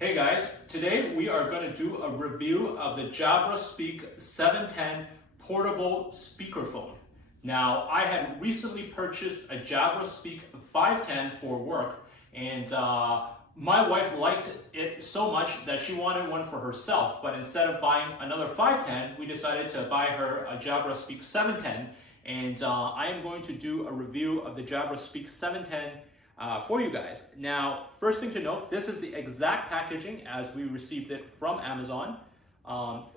Hey guys, today we are going to do a review of the Jabra Speak 710 portable speakerphone. Now, I had recently purchased a Jabra Speak 510 for work, and my wife liked it so much that she wanted one for herself, but instead of buying another 510, we decided to buy her a Jabra Speak 710, and I am going to do a review of the Jabra Speak 710 for you guys. Now, first thing to note, this is the exact packaging as we received it from Amazon.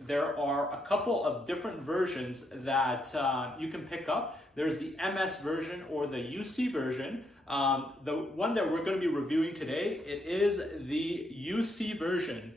There are a couple of different versions that you can pick up. There's the MS version or the UC version. The one that we're going to be reviewing today, it is the UC version.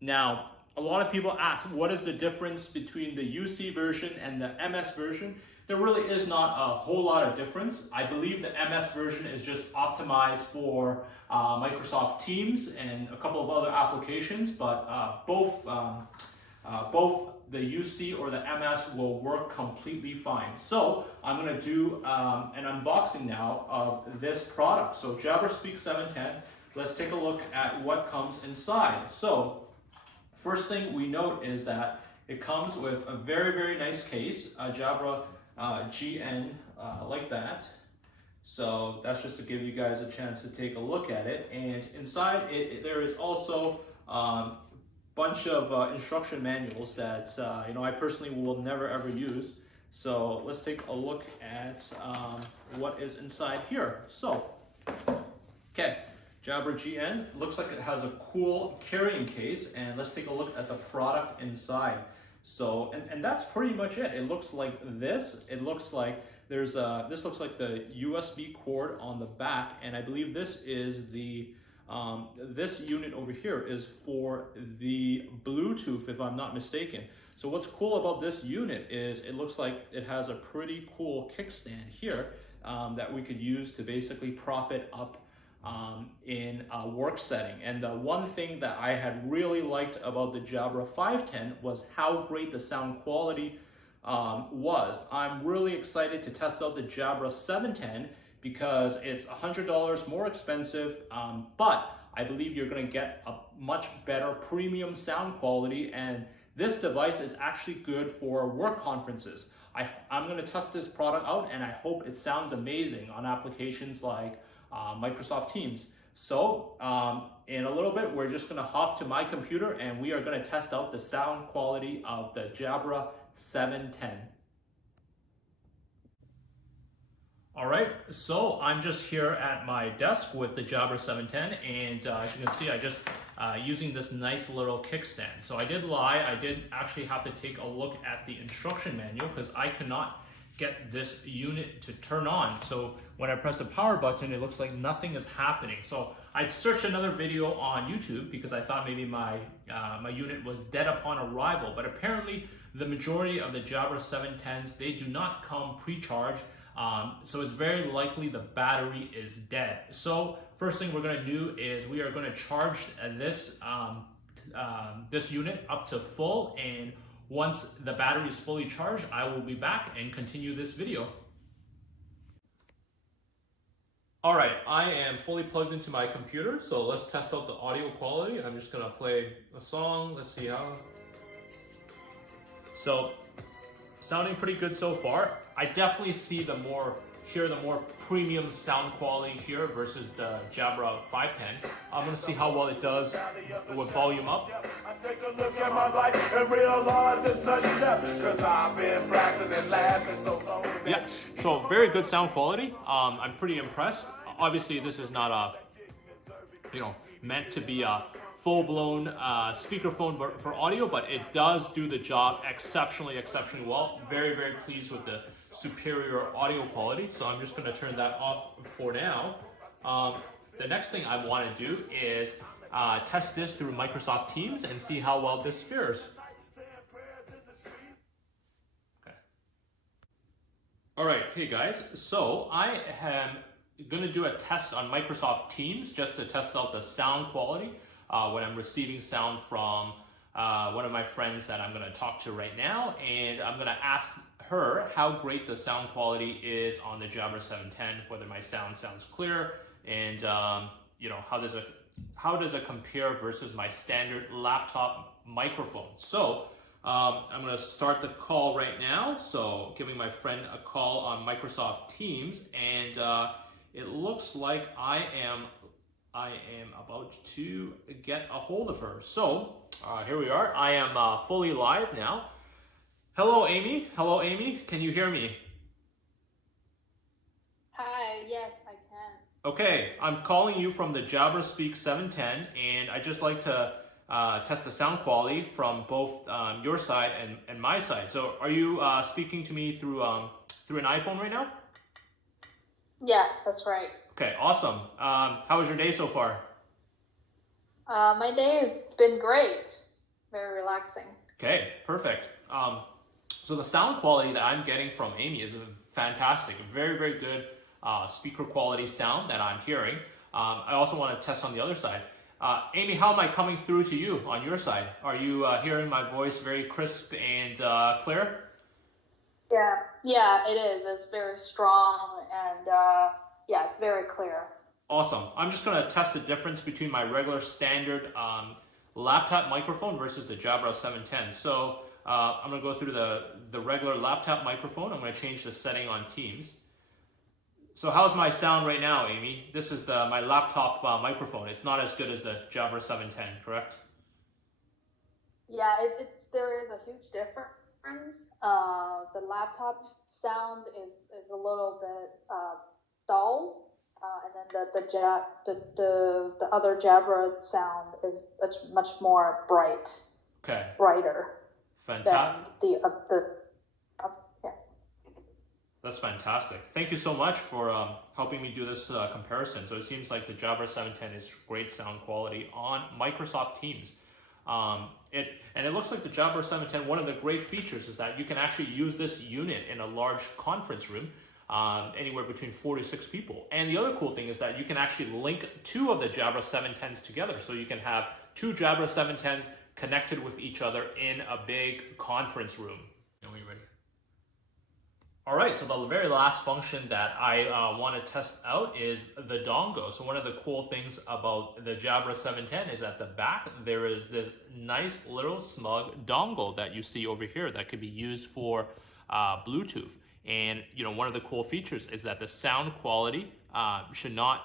Now, a lot of people ask, what is the difference between the UC version and the MS version? There really is not a whole lot of difference. I believe the MS version is just optimized for Microsoft Teams and a couple of other applications, but both the UC or the MS will work completely fine. So I'm going to do an unboxing now of this product. So Jabra Speak 710, let's take a look at what comes inside. So first thing we note is that it comes with a very, very nice case, a Jabra GN like that. So that's just to give you guys a chance to take a look at it. And inside there is also a bunch of instruction manuals that I personally will never ever use. So let's take a look at what is inside here. So, okay, Jabra GN looks like it has a cool carrying case, and let's take a look at the product inside. So, and that's pretty much it. It looks like this. It looks like there's this looks like the USB cord on the back, and I believe this is the, this unit over here is for the Bluetooth, if I'm not mistaken. So what's cool about this unit is it looks like it has a pretty cool kickstand here that we could use to basically prop it up in a work setting. And the one thing that I had really liked about the Jabra 510 was how great the sound quality was. I'm really excited to test out the Jabra 710 because it's $100 more expensive, but I believe you're going to get a much better premium sound quality, and this device is actually good for work conferences. I'm going to test this product out, and I hope it sounds amazing on applications like Microsoft Teams. So in a little bit, we're just going to hop to my computer and we are going to test out the sound quality of the Jabra 710. All right, so I'm just here at my desk with the Jabra 710, and as you can see, I just using this nice little kickstand. So I did lie, I did actually have to take a look at the instruction manual because I cannot get this unit to turn on. So when I press the power button, it looks like nothing is happening. So I searched another video on YouTube because I thought maybe my unit was dead upon arrival, but apparently the majority of the Jabra 710s, they do not come pre-charged. So it's very likely the battery is dead. So first thing we're gonna do is we are gonna charge this, this unit up to full, and once the battery is fully charged, I will be back and continue this video. All right, I am fully plugged into my computer, so let's test out the audio quality. I'm just gonna play a song. Let's see how. So, sounding pretty good so far. I definitely see the more premium sound quality here versus the Jabra 510. I'm gonna see how well it does with volume up. I take a look at my life and realize there's nothing left, 'cause I've been blasting and laughing so long. Yeah, so very good sound quality. I'm pretty impressed. Obviously, this is not meant to be a full-blown speakerphone for audio, but it does do the job exceptionally well. Very, very pleased with the superior audio quality. So I'm just going to turn that off for now. The next thing I want to do is test this through Microsoft Teams and see how well this fares. Okay. All right, hey guys. So I am going to do a test on Microsoft Teams just to test out the sound quality when I'm receiving sound from one of my friends that I'm going to talk to right now, and I'm going to ask her how great the sound quality is on the Jabra 710, whether my sound sounds clear, and how does it compare versus my standard laptop microphone? So I'm going to start the call right now. So giving my friend a call on Microsoft Teams, and it looks like I am about to get a hold of her. So here we are. I am fully live now. Hello, Amy. Hello, Amy. Can you hear me? Hi, yes, I can. Okay, I'm calling you from the Jabra Speak 710, and I'd just like to test the sound quality from both your side and my side. So are you speaking to me through an iPhone right now? Yeah, that's right. Okay, awesome. How was your day so far? My day has been great. Very relaxing. Okay, perfect. So the sound quality that I'm getting from Amy is fantastic. Very, very good speaker quality sound that I'm hearing. I also want to test on the other side. Amy, how am I coming through to you on your side? Are you hearing my voice very crisp and clear? Yeah, it is. It's very strong and yeah, it's very clear. Awesome. I'm just going to test the difference between my regular standard laptop microphone versus the Jabra 710. So I'm going to go through the regular laptop microphone. I'm going to change the setting on Teams. So how's my sound right now, Amy? This is my laptop microphone. It's not as good as the Jabra 710, correct? Yeah, there is a huge difference. The laptop sound is a little bit dull, and then the other Jabra sound is much more brighter. Fantastic. Than the yeah. That's fantastic. Thank you so much for helping me do this comparison. So it seems like the Jabra 710 is great sound quality on Microsoft Teams. And it looks like the Jabra 710, one of the great features is that you can actually use this unit in a large conference room, anywhere between 4 to 6 people. And the other cool thing is that you can actually link 2 of the Jabra 710s together. So you can have 2 Jabra 710s connected with each other in a big conference room. Are you ready? All right, so the very last function that I want to test out is the dongle. So one of the cool things about the Jabra 710 is at the back, there is this nice little snug dongle that you see over here that could be used for Bluetooth. And one of the cool features is that the sound quality should not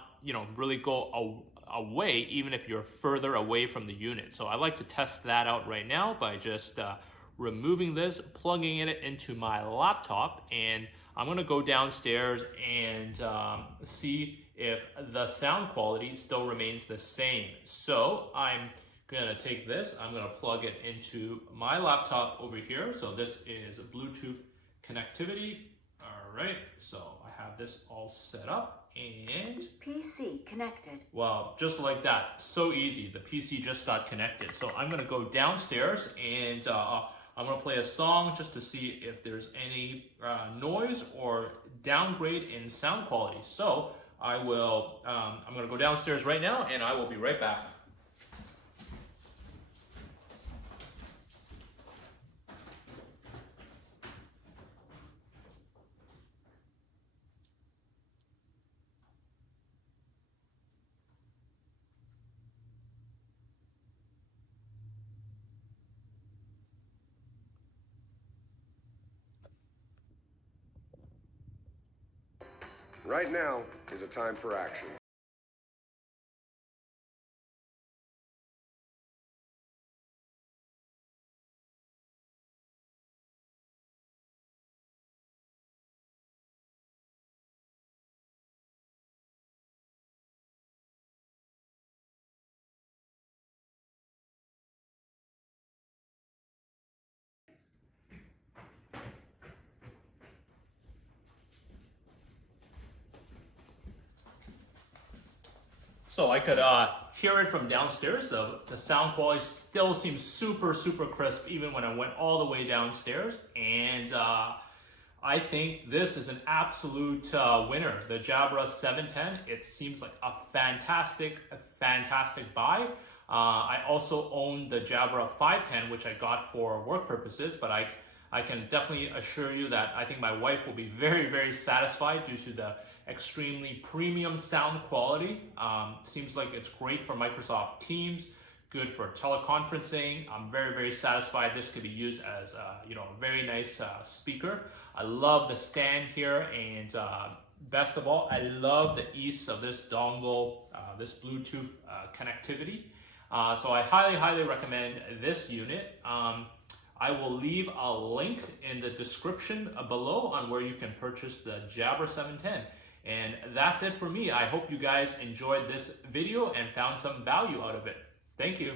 really go away even if you're further away from the unit. So I like to test that out right now by just removing this, plugging it into my laptop, and I'm going to go downstairs and see if the sound quality still remains the same. So I'm going to take this, I'm going to plug it into my laptop over here. So this is Bluetooth connectivity. All right, so I have this all set up and PC connected. Well, just like that, so easy. The PC just got connected. So I'm going to go downstairs and I'm going to play a song just to see if there's any noise or downgrade in sound quality. So I'm going to go downstairs right now and I will be right back. Right now is a time for action. So I could hear it from downstairs. The sound quality still seems super, super crisp even when I went all the way downstairs. And I think this is an absolute winner. The Jabra 710, it seems like a fantastic buy. I also own the Jabra 510, which I got for work purposes, but I can definitely assure you that I think my wife will be very, very satisfied due to the extremely premium sound quality. Seems like it's great for Microsoft Teams, good for teleconferencing. I'm very, very satisfied. This could be used as a very nice speaker. I love the stand here, and best of all, I love the ease of this dongle, this Bluetooth connectivity. So I highly, highly recommend this unit. I will leave a link in the description below on where you can purchase the Jabra 710. And that's it for me. I hope you guys enjoyed this video and found some value out of it. Thank you.